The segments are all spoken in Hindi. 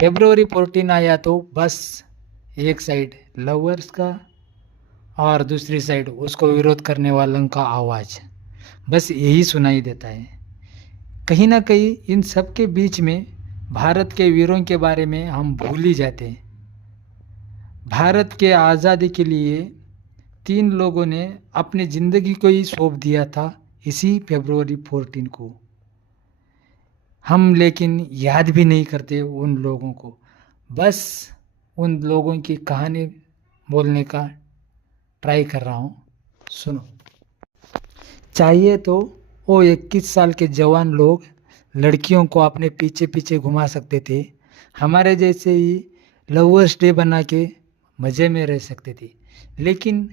फरवरी 14 आया तो बस एक साइड लवर्स का और दूसरी साइड उसको विरोध करने वालों का आवाज़, बस यही सुनाई देता है। कहीं ना कहीं इन सब के बीच में भारत के वीरों के बारे में हम भूल ही जाते हैं। भारत के आज़ादी के लिए 3 लोगों ने अपनी ज़िंदगी को ही सौंप दिया था इसी फरवरी 14 को। हम लेकिन याद भी नहीं करते उन लोगों को। बस उन लोगों की कहानी बोलने का ट्राई कर रहा हूँ, सुनो। चाहिए तो वो 21 साल के जवान लोग लड़कियों को अपने पीछे पीछे घुमा सकते थे, हमारे जैसे ही लवर्स डे बना के मज़े में रह सकते थे। लेकिन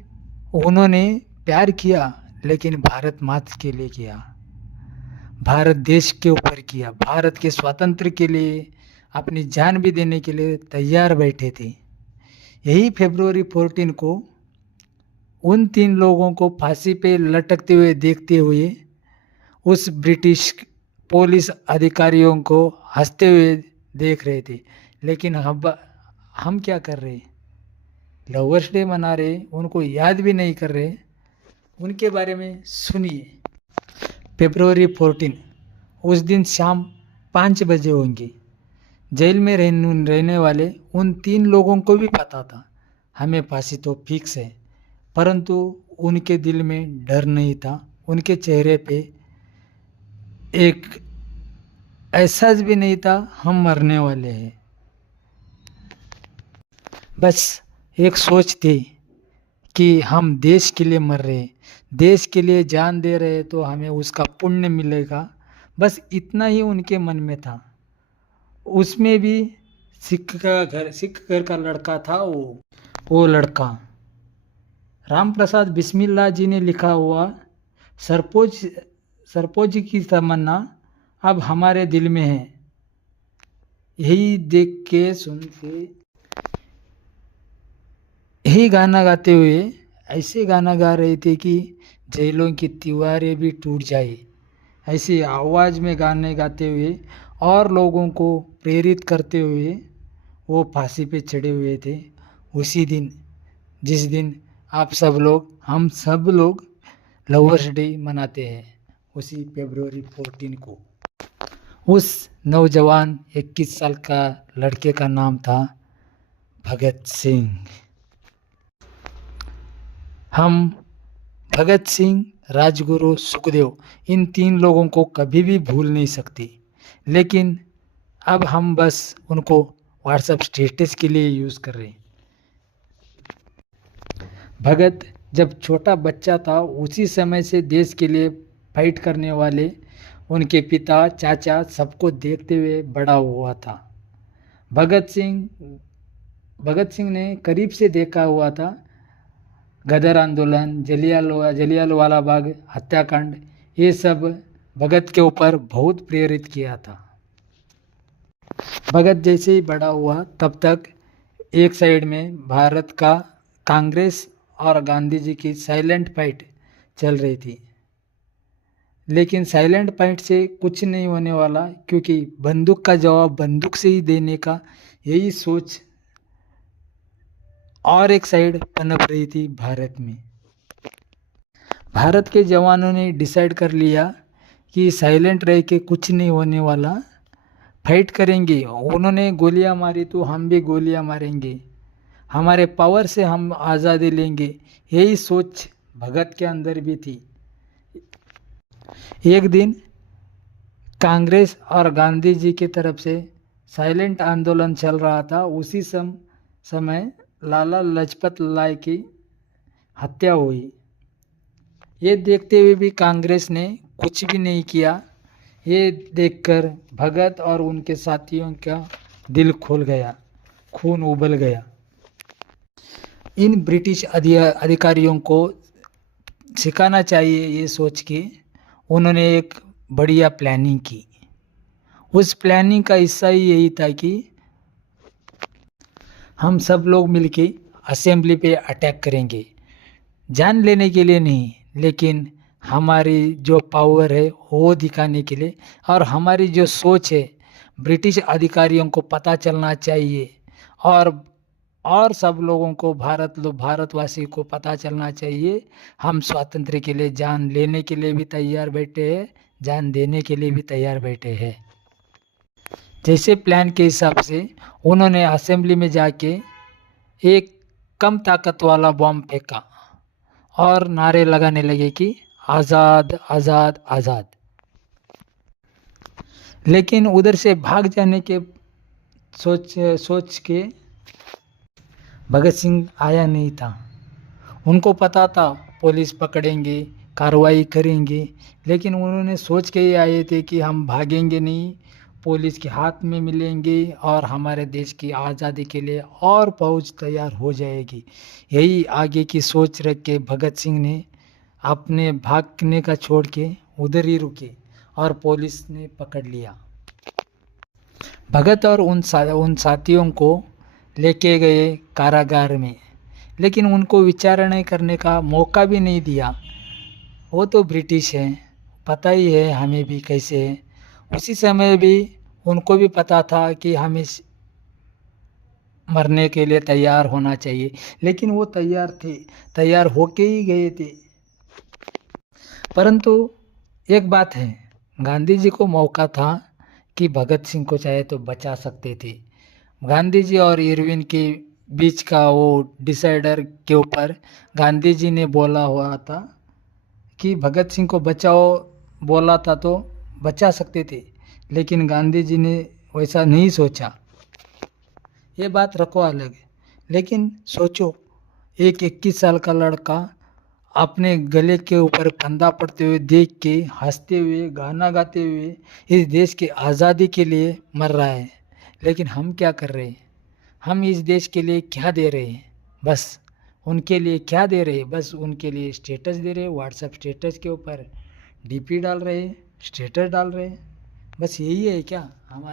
उन्होंने प्यार किया, लेकिन भारत माता के लिए किया, भारत देश के ऊपर किया, भारत के स्वातंत्र्य के लिए अपनी जान भी देने के लिए तैयार बैठे थे। यही फरवरी 14 को उन 3 लोगों को फांसी पे लटकते हुए देखते हुए उस ब्रिटिश पुलिस अधिकारियों को हंसते हुए देख रहे थे। लेकिन हम क्या कर रहे, लवर्स डे मना रहे, उनको याद भी नहीं कर रहे। उनके बारे में सुनिए। फरवरी 14 उस दिन शाम 5 बजे होंगे। जेल में रहने वाले उन 3 लोगों को भी पता था हमें फांसी तो फिक्स है, परंतु उनके दिल में डर नहीं था। उनके चेहरे पे एक एहसास भी नहीं था हम मरने वाले हैं। बस एक सोच थी कि हम देश के लिए मर रहे, देश के लिए जान दे रहे तो हमें उसका पुण्य मिलेगा। बस इतना ही उनके मन में था। उसमें भी सिख घर का लड़का था। वो लड़का राम प्रसाद बिस्मिल्लाह जी ने लिखा हुआ सरपोज की तमन्ना अब हमारे दिल में है। यही देख के सुन के यही गाना गाते हुए ऐसे गाना गा रहे थे कि जेलों की दीवारें भी टूट जाए, ऐसी आवाज़ में गाने गाते हुए और लोगों को प्रेरित करते हुए वो फांसी पे चढ़े हुए थे। उसी दिन जिस दिन आप सब लोग, हम सब लोग लवर्स डे मनाते हैं, उसी फरवरी 14 को। उस नौजवान 21 साल का लड़के का नाम था भगत सिंह। हम भगत सिंह, राजगुरु, सुखदेव, इन 3 लोगों को कभी भी भूल नहीं सकते। लेकिन अब हम बस उनको व्हाट्सएप स्टेटस के लिए यूज़ कर रहे हैं। भगत जब छोटा बच्चा था उसी समय से देश के लिए फाइट करने वाले उनके पिता, चाचा सबको देखते हुए बड़ा हुआ था। भगत सिंह ने करीब से देखा हुआ था गदर आंदोलन, जलियांवाला बाग हत्याकांड, ये सब भगत के ऊपर बहुत प्रेरित किया था। भगत जैसे ही बड़ा हुआ तब तक एक साइड में भारत का कांग्रेस और गांधी जी की साइलेंट फाइट चल रही थी। लेकिन साइलेंट फाइट से कुछ नहीं होने वाला, क्योंकि बंदूक का जवाब बंदूक से ही देने का यही सोच और एक साइड पनप रही थी भारत में। भारत के जवानों ने डिसाइड कर लिया कि साइलेंट रह के कुछ नहीं होने वाला, फाइट करेंगे। उन्होंने गोलियां मारी तो हम भी गोलियां मारेंगे, हमारे पावर से हम आज़ादी लेंगे, यही सोच भगत के अंदर भी थी। एक दिन कांग्रेस और गांधी जी की तरफ से साइलेंट आंदोलन चल रहा था। उसी समय लाला लाजपत राय की हत्या हुई। ये देखते हुए भी कांग्रेस ने कुछ भी नहीं किया। ये देखकर भगत और उनके साथियों का दिल खुल गया, खून उबल गया। इन ब्रिटिश अधिकारियों को सिखाना चाहिए, ये सोच के उन्होंने एक बढ़िया प्लानिंग की। उस प्लानिंग का हिस्सा ही यही था कि हम सब लोग मिलके असेंबली पे अटैक करेंगे, जान लेने के लिए नहीं, लेकिन हमारी जो पावर है वो दिखाने के लिए, और हमारी जो सोच है ब्रिटिश अधिकारियों को पता चलना चाहिए और सब लोगों को भारतवासी को पता चलना चाहिए, हम स्वातंत्र्य के लिए जान लेने के लिए भी तैयार बैठे हैं, जान देने के लिए भी तैयार बैठे हैं। जैसे प्लान के हिसाब से उन्होंने असेंबली में जाके एक कम ताकत वाला बॉम्ब फेंका और नारे लगाने लगे कि आज़ाद आज़ाद आज़ाद। लेकिन उधर से भाग जाने के सोच के भगत सिंह आया नहीं था। उनको पता था पुलिस पकड़ेंगे, कार्रवाई करेंगे, लेकिन उन्होंने सोच के ही आए थे कि हम भागेंगे नहीं, पुलिस के हाथ में मिलेंगे और हमारे देश की आज़ादी के लिए और फौज तैयार हो जाएगी। यही आगे की सोच रख के भगत सिंह ने अपने भागने का छोड़ के उधर ही रुके और पुलिस ने पकड़ लिया। भगत और उन साथियों को लेके गए कारागार में, लेकिन उनको विचारणा करने का मौका भी नहीं दिया। वो तो ब्रिटिश हैं, पता ही है हमें भी कैसे है। उसी समय भी उनको भी पता था कि हमें मरने के लिए तैयार होना चाहिए, लेकिन वो तैयार होके ही गए थे। परंतु एक बात है, गांधी जी को मौका था कि भगत सिंह को चाहे तो बचा सकते थे। गांधी जी और इरविन के बीच का वो डिसाइडर के ऊपर गांधी जी ने बोला हुआ था कि भगत सिंह को बचाओ, बोला था तो बचा सकते थे, लेकिन गांधी जी ने वैसा नहीं सोचा। ये बात रखो अलग, लेकिन सोचो एक 21 साल का लड़का अपने गले के ऊपर कंधा पड़ते हुए देख के हंसते हुए गाना गाते हुए इस देश की आज़ादी के लिए मर रहा है, लेकिन हम क्या कर रहे हैं? हम इस देश के लिए क्या दे रहे हैं? बस उनके लिए क्या दे रहे हैं? बस उनके लिए स्टेटस दे रहे हैं, व्हाट्सएप स्टेटस के ऊपर डीपी डाल रहे हैं, स्टेटस डाल रहे हैं, बस यही है क्या हमारा?